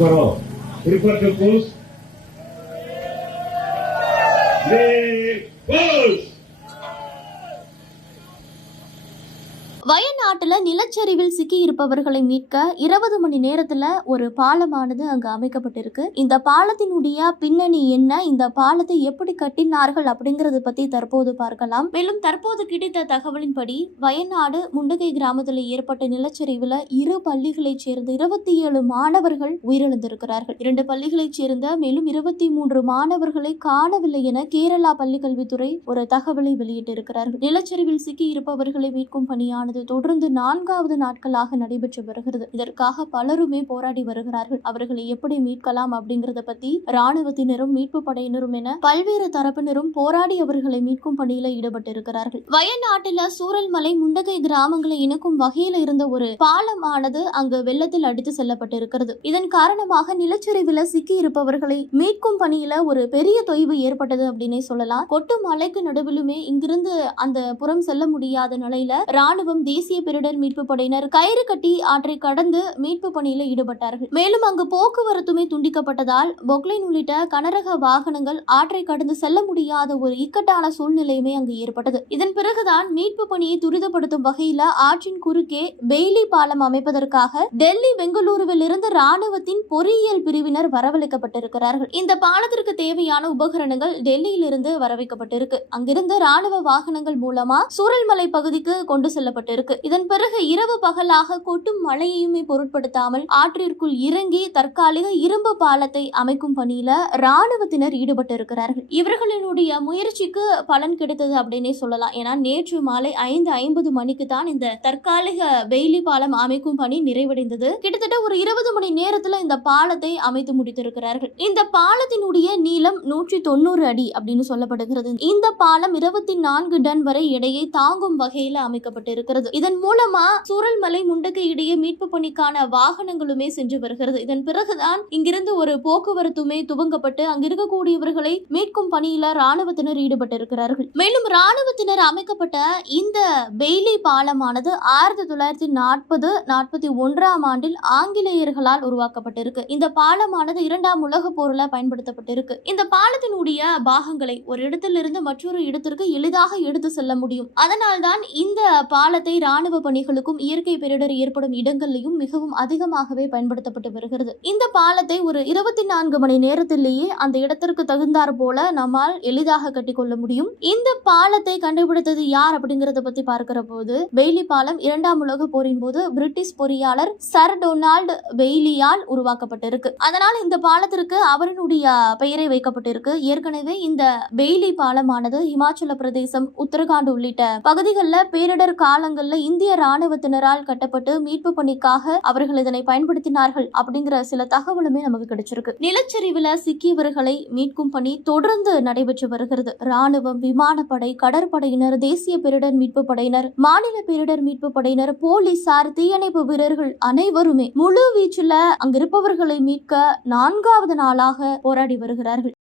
for all. Refer to Pulse. Yay! Pulse! தமிழ்நாட்டில் நிலச்சரிவில் சிக்கி இருப்பவர்களை மீட்க இருபது மணி நேரத்தில் ஒரு பாலமானது அங்கு அமைக்கப்பட்டிருக்கு. இந்த பாலத்தினுடைய பின்னணி என்ன? இந்த பாலத்தை எப்படி கட்டினார்கள் அப்படிங்கறது பத்தி தற்போது பார்க்கலாம். மேலும் தற்போது கிடைத்த தகவலின்படி வயநாடு முண்டகை கிராமத்தில் ஏற்பட்ட நிலச்சரிவில் இரு பள்ளிகளைச் சேர்ந்த இருபத்தி ஏழு மாணவர்கள் உயிரிழந்திருக்கிறார்கள். இரண்டு பள்ளிகளைச் சேர்ந்த மேலும் இருபத்தி மூன்று மாணவர்களை காணவில்லை என கேரளா பள்ளிக்கல்வித்துறை ஒரு தகவலை வெளியிட்டிருக்கிறார்கள். நிலச்சரிவில் சிக்கி இருப்பவர்களை மீட்கும் பணியானது தொடர்ந்து நான்காவது நாட்களாக நடைபெற்று வருகிறது. இதற்காக பலருமே போராடி வருகிறார்கள். அவர்களை எப்படி மீட்கலாம் அப்படிங்கறத பத்தி ராணுவத்தினரும் மீட்பு படையினரும் என பல்வேறு தரப்பினரும் போராடி அவர்களை மீட்கும் பணியில ஈடுபட்டிருக்கிறார்கள். வயநாட்டுல சூரல்மலை முண்டகை கிராமங்களை இணைக்கும் வகையில இருந்த ஒரு பாலமானது அங்கு வெள்ளத்தில் அடித்து செல்லப்பட்டிருக்கிறது. இதன் காரணமாக நிலச்சரிவில சிக்கி இருப்பவர்களை மீட்கும் பணியில ஒரு பெரிய தொய்வு ஏற்பட்டது அப்படின்னே சொல்லலாம். கொட்டு மலைக்கு நடுவிலுமே இங்கிருந்து அந்த புறம் செல்ல முடியாத நிலையில ராணுவம் தேசிய பேரிடர் மீட்பு படையினர் கயிறு கட்டி ஆற்றை கடந்து மீட்பு பணியில் ஈடுபட்டார்கள். மேலும் அங்கு போக்குவரத்துமே துண்டிக்கப்பட்டதால் பொக்லைன் உள்ளிட்ட கனரக வாகனங்கள் ஆற்றை கடந்து செல்ல முடியாத ஒரு இக்கட்டான சூழ்நிலையுமே அங்கு ஏற்பட்டது. இதன் பிறகுதான் மீட்பு பணியை துரிதப்படுத்தும் வகையில ஆற்றின் குறுக்கே பெய்லி பாலம் அமைப்பதற்காக டெல்லி பெங்களூருவில் இருந்து ராணுவத்தின் பொறியியல் பிரிவினர் வரவழைக்கப்பட்டிருக்கிறார்கள். இந்த பாலத்திற்கு தேவையான உபகரணங்கள் டெல்லியிலிருந்து வரவைக்கப்பட்டிருக்கு. அங்கிருந்து ராணுவ வாகனங்கள் மூலமா சூரல்மலை பகுதிக்கு கொண்டு செல்லப்பட்டிருக்கு. இதன் பிறகு இரவு பகலாக கொட்டும் மழையையுமே பொருட்படுத்தாமல் ஆற்றிற்குள் இறங்கி தற்காலிக இரும்பு பாலத்தை அமைக்கும் பணியில ராணுவத்தினர் ஈடுபட்டு இருக்கிறார்கள் இவர்களினுடைய முயற்சிக்கு பலன் கிடைத்தது அப்படின்னே சொல்லலாம். ஏன்னா நேற்று மாலை ஐந்து ஐம்பது மணிக்கு தான் இந்த தற்காலிக பெய்லி பாலம் அமைக்கும் பணி நிறைவடைந்தது. கிட்டத்தட்ட ஒரு இருபது மணி நேரத்துல இந்த பாலத்தை அமைத்து முடித்திருக்கிறார்கள். இந்த பாலத்தினுடைய நீளம் நூற்றி தொண்ணூறு அடி அப்படின்னு சொல்லப்படுகிறது. இந்த பாலம் இருபத்தி நான்கு டன் வரை எடையை தாங்கும் வகையில அமைக்கப்பட்டிருக்கிறது. இதன் மூலம் சூரல்மலை முண்டக்கு இடையே மீட்பு பணிக்கான வாகனங்களுமே சென்று வருகிறது. இதன் பிறகுதான் இங்கிருந்து ஒரு போக்குவரத்துமே துவங்கப்பட்டு அங்க இருக்கக்கூடியவர்களை மீட்கும் பணியில ராணுவத்தினர் ஈடுபட்டிருக்கிறார்கள். மேலும் ராணுவத்தினர் அமைக்கப்பட்ட இந்த பெய்லி பாலமானது ஆயிரத்தி தொள்ளாயிரத்தி நாற்பது நாற்பத்தி ஒன்றாம் ஆண்டில் ஆங்கிலேயர்களால் உருவாக்கப்பட்டிருக்கு. இந்த பாலமானது இரண்டாம் உலக போர்ல பயன்படுத்தப்பட்டிருக்கு. இந்த பாலத்தினுடைய பாகங்களை ஒரு இடத்திலிருந்து மற்றொரு இடத்திற்கு எளிதாக எடுத்து செல்ல முடியும். அதனால்தான் இந்த பாலத்தை ராணுவ பணிகளுக்கும் இயற்கை பேரிடர் ஏற்படும் இடங்களிலும் மிகவும் அதிகமாகவே பயன்படுத்தப்பட்டு வருகிறது. இந்த பாலத்தை ஒரு இருபத்தி நான்கு மணி நேரத்திலேயே அந்த இடத்திற்கு தகுந்தாற் போல நம்மால் எளிதாக கட்டிக்கொள்ள முடியும். இந்த பாலத்தை கண்டுபிடித்தது யார் அப்படிங்கறத பத்தி பார்க்கிற போது பெய்லி பாலம் இரண்டாம் உலக போரின் போது பிரிட்டிஷ் பொறியாளர் சர் டொனால்டு பெய்லியால் உருவாக்கப்பட்டிருக்கு. அதனால் இந்த பாலத்திற்கு அவரினுடைய பெயரை வைக்கப்பட்டிருக்கு. ஏற்கனவே இந்த பெய்லி பாலமானது இமாச்சல பிரதேசம் உத்தரகாண்ட் உள்ளிட்ட பகுதிகளில் பேரிடர் காலங்கள்ல இந்திய ராணுவத்தினரால் கட்டப்பட்டு மீட்பு பணிக்காக அவர்கள் இதனை பயன்படுத்தினார்கள் அப்படிங்கிற சில தகவலுமே நமக்கு கிடைச்சிருக்கு. நிலச்சரிவுல சிக்கியவர்களை மீட்கும் பணி தொடர்ந்து நடைபெற்று வருகிறது. ராணுவம் விமானப்படை கடற்படையினர் தேசிய பேரிடர் மீட்பு படையினர் மாநில பேரிடர் மீட்பு படையினர் போலீசார் தீயணைப்பு வீரர்கள் அனைவருமே முழு வீச்சுல அங்கிருப்பவர்களை மீட்க நான்காவது நாளாக போராடி வருகிறார்கள்.